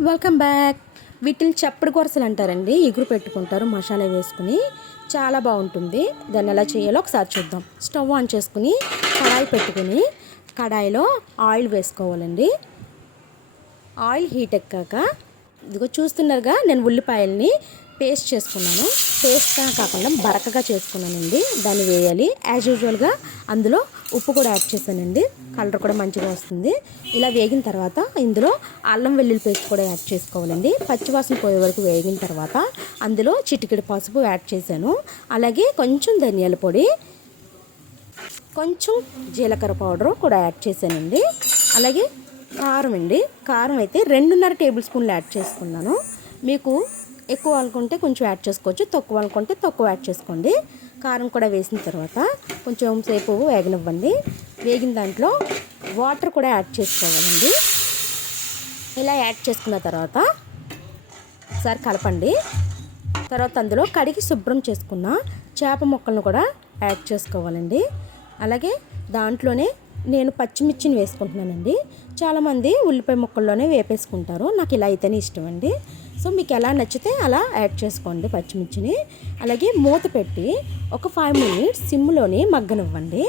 Welcome back వీటిని చప్పుడు కొరసలు అంటారండి. ఎగురు పెట్టుకుంటారు మసాలా వేసుకుని చాలా బాగుంటుంది. దాన్ని ఎలా చేయాలో ఒకసారి చూద్దాం. స్టవ్ ఆన్ చేసుకుని కడాయి పెట్టుకుని కడాయిలో ఆయిల్ వేసుకోవాలండి. ఆయిల్ హీట్ ఎక్కాక ఇదిగో చూస్తున్నారుగా నేను ఉల్లిపాయల్ని పేస్ట్ చేసుకున్నాను. పేస్ట్గా కాకుండా బరకగా చేసుకున్నానండి. దాన్ని వేయాలి. యాజ్ యూజువల్గా అందులో ఉప్పు కూడా యాడ్ చేశానండి. కలర్ కూడా మంచిగా వస్తుంది. ఇలా వేగిన తర్వాత ఇందులో అల్లం వెల్లుల్లి పేస్ట్ కూడా యాడ్ చేసుకోవాలండి. పచ్చివాసన పోయే వరకు వేగిన తర్వాత అందులో చిటికెడు పసుపు యాడ్ చేశాను. అలాగే కొంచెం ధనియాల పొడి కొంచెం జీలకర్ర పౌడరు కూడా యాడ్ చేశానండి. అలాగే కారం అండి. కారం అయితే రెండున్నర టేబుల్ స్పూన్లు యాడ్ చేసుకున్నాను. మీకు ఎక్కువ అనుకుంటే కొంచెం యాడ్ చేసుకోవచ్చు తక్కువ అనుకుంటే తక్కువ యాడ్ చేసుకోండి. కారం కూడా వేసిన తర్వాత కొంచెం సేపు వేగనివ్వండి. వేగిన దాంట్లో వాటర్ కూడా యాడ్ చేసుకోవాలండి. ఇలా యాడ్ చేసుకున్న తర్వాత ఒకసారి కలపండి. తర్వాత అందులో కడిగి శుభ్రం చేసుకున్న చేప ముక్కలను కూడా యాడ్ చేసుకోవాలండి. అలాగే దాంట్లోనే నేను పచ్చిమిర్చిని వేసుకుంటున్నానండి. చాలామంది ఉల్లిపాయ ముక్కల్లోనే వేపేసుకుంటారు. నాకు ఇలా అయితేనే ఇష్టం అండి సో మీకు ఎలా నచ్చితే అలా యాడ్ చేసుకోండి పచ్చిమిర్చిని. అలాగే మూత పెట్టి ఒక ఫైవ్ మినిట్స్ సిమ్లోని మగ్గనివ్వండి.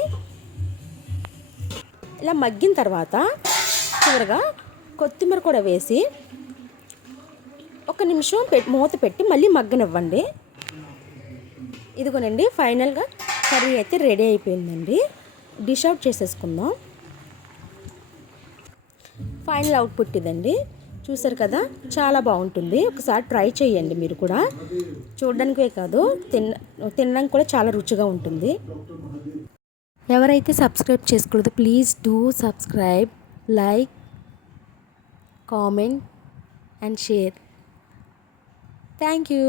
ఇలా మగ్గిన తర్వాత చివరిగా కొత్తిమీర కూడా వేసి ఒక నిమిషం పెట్టి మూత పెట్టి మళ్ళీ మగ్గనివ్వండి. ఇదిగోనండి ఫైనల్గా కర్రీ అయితే రెడీ అయిపోయిందండి. డిష్ అవుట్ చేసేసుకుందాం. ఫైనల్ అవుట్పుట్ ఇదండి. చూసారు కదా? చాలా బాగుంటుంది. ఒకసారి ట్రై చేయండి మీరు కూడా. చూడడానికే కాదు తిన్న తినడానికి కూడా చాలా రుచిగా ఉంటుంది. ఎవరైతే subscribe చేసుకోలేదో please do subscribe like comment and share thank you